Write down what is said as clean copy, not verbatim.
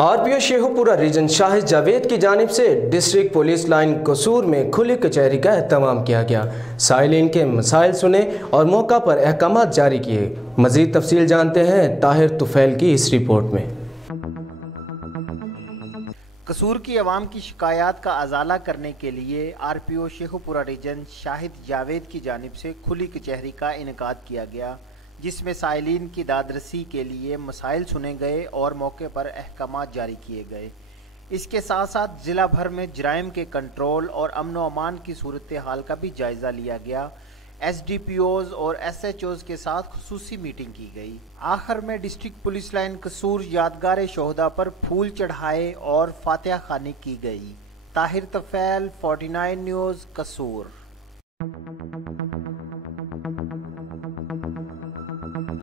RPO Sheikhupura region شاہد جاوید کی جانب سے ڈسٹرکٹ پولیس لائن قصور میں کھلی کچہری کا اہتمام کیا گیا۔ سائلین کے مسائل سنے اور موقع پر احکامات جاری کیے۔ مزید تفصیل جانتے ہیں طاہر طفیل کی اس رپورٹ میں۔ قصور کی عوام کی شکایات کا ازالہ کرنے کے لیے RPO شیخوپورہ ریجن شاہد جاوید کی جانب سے کھلی کچہری کا انعقاد کیا گیا، جس میں سائلین کی دادرسی کے لیے مسائل سنے گئے اور موقع پر احکامات جاری کیے گئے۔ اس کے ساتھ ساتھ ضلع بھر میں جرائم کے کنٹرول اور امن و امان کی صورتحال کا بھی جائزہ لیا گیا۔ SDPOs اور SHOs کے ساتھ خصوصی میٹنگ کی گئی۔ آخر میں ڈسٹرکٹ پولیس لائن قصور یادگار شہداء پر پھول چڑھائے اور فاتحہ خوانی کی گئی۔ طاہر طفیل 49 نیوز قصور۔